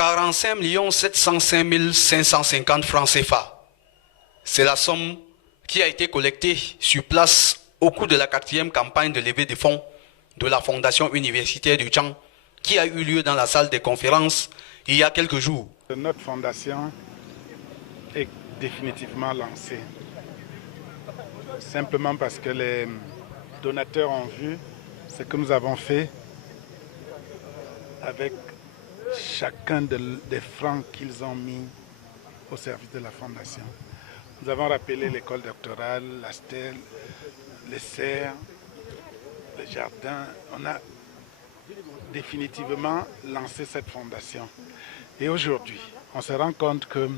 45 705 550 francs CFA. C'est la somme qui a été collectée sur place au cours de la 4e campagne de levée de fonds de la Fondation universitaire du Tchang, qui a eu lieu dans la salle des conférences il y a quelques jours. Notre fondation est définitivement lancée. Simplement parce que les donateurs ont vu ce que nous avons fait avec chacun des francs qu'ils ont mis au service de la fondation. Nous avons rappelé l'école doctorale, la stèle, les serres, les jardins. On a définitivement lancé cette fondation. Et aujourd'hui, on se rend compte que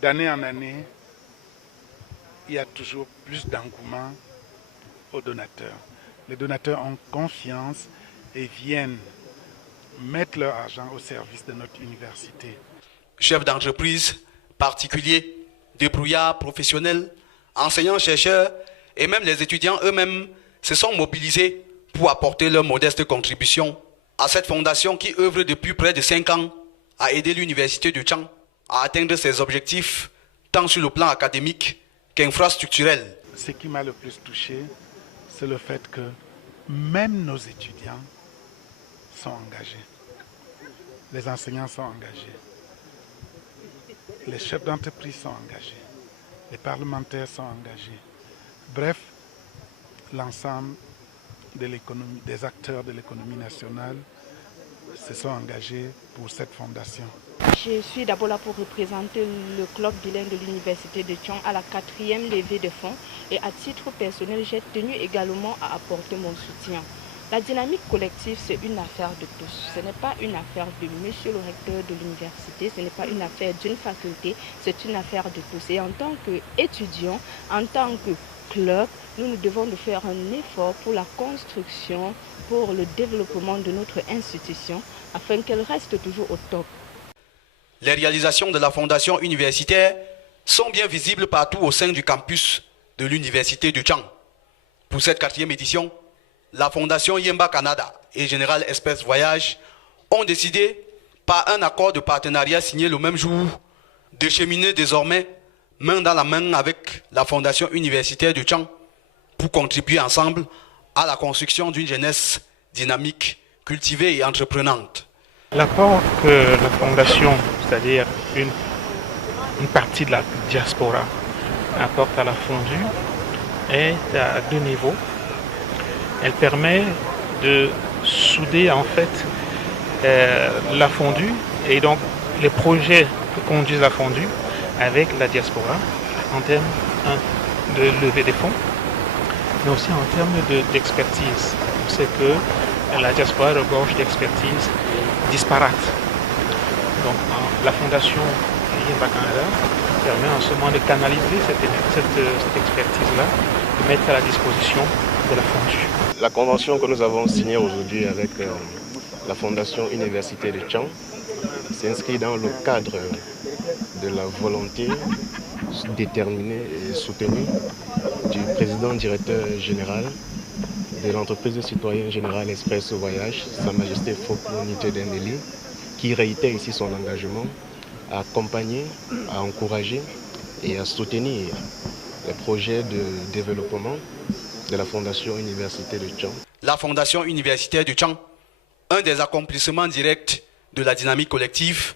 d'année en année, il y a toujours plus d'engouement aux donateurs. Les donateurs ont confiance et viennent mettre leur argent au service de notre université. Chefs d'entreprise, particuliers, débrouillards, professionnels, enseignants-chercheurs et même les étudiants eux-mêmes se sont mobilisés pour apporter leur modeste contribution à cette fondation qui œuvre depuis près de 5 ans à aider l'université du Tchang à atteindre ses objectifs tant sur le plan académique qu'infrastructurel. Ce qui m'a le plus touché, c'est le fait que même nos étudiants sont engagés. Les enseignants sont engagés. Les chefs d'entreprise sont engagés. Les parlementaires sont engagés. Bref, l'ensemble de l'économie, des acteurs de l'économie nationale se sont engagés pour cette fondation. Je suis d'abord là pour représenter le club bilingue de l'université de Tchang à la 4e levée de fonds et à titre personnel, j'ai tenu également à apporter mon soutien. La dynamique collective, c'est une affaire de tous. Ce n'est pas une affaire de monsieur le recteur de l'université, ce n'est pas une affaire d'une faculté, c'est une affaire de tous. Et en tant qu'étudiants, en tant que club, nous devons de faire un effort pour la construction, pour le développement de notre institution, afin qu'elle reste toujours au top. Les réalisations de la fondation universitaire sont bien visibles partout au sein du campus de l'université du Tchang. Pour cette 4e édition, la fondation Yemba Canada et Général Express Voyage ont décidé, par un accord de partenariat signé le même jour, de cheminer désormais main dans la main avec la fondation universitaire du Tchang pour contribuer ensemble à la construction d'une jeunesse dynamique, cultivée et entreprenante. L'apport que la fondation, c'est-à-dire une partie de la diaspora, apporte à la fondue est à 2 niveaux. Elle permet de souder en fait la fondue et donc les projets que conduisent la fondue avec la diaspora en termes de levée des fonds, mais aussi en termes d'expertise. On sait que la diaspora regorge d'expertise disparates. Donc la fondation Yemba Canada permet en ce moment de canaliser cette expertise-là, de mettre à la disposition de la fondue. La convention que nous avons signée aujourd'hui avec la Fondation Université de Tchang s'inscrit dans le cadre de la volonté déterminée et soutenue du président directeur général de l'entreprise citoyenne Général Express Voyage, Sa Majesté Foko Nité Dembélé, qui réitère ici son engagement à accompagner, à encourager et à soutenir les projets de développement de la Fondation Université de Tchang. La Fondation Universitaire du Tchang, un des accomplissements directs de la dynamique collective,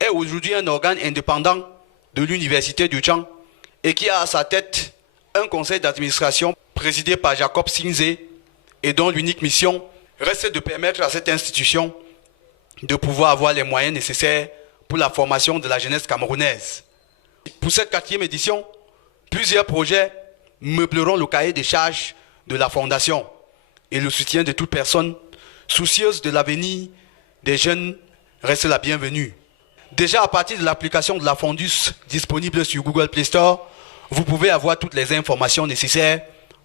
est aujourd'hui un organe indépendant de l'Université du Tchang et qui a à sa tête un conseil d'administration présidé par Jacob Sinze et dont l'unique mission reste de permettre à cette institution de pouvoir avoir les moyens nécessaires pour la formation de la jeunesse camerounaise. Pour cette 4e édition, plusieurs projets meubleront le cahier des charges de la Fondation et le soutien de toute personne soucieuse de l'avenir des jeunes reste la bienvenue. Déjà à partir de l'application de la Fondus disponible sur Google Play Store, vous pouvez avoir toutes les informations nécessaires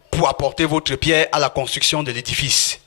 pour apporter votre pierre à la construction de l'édifice.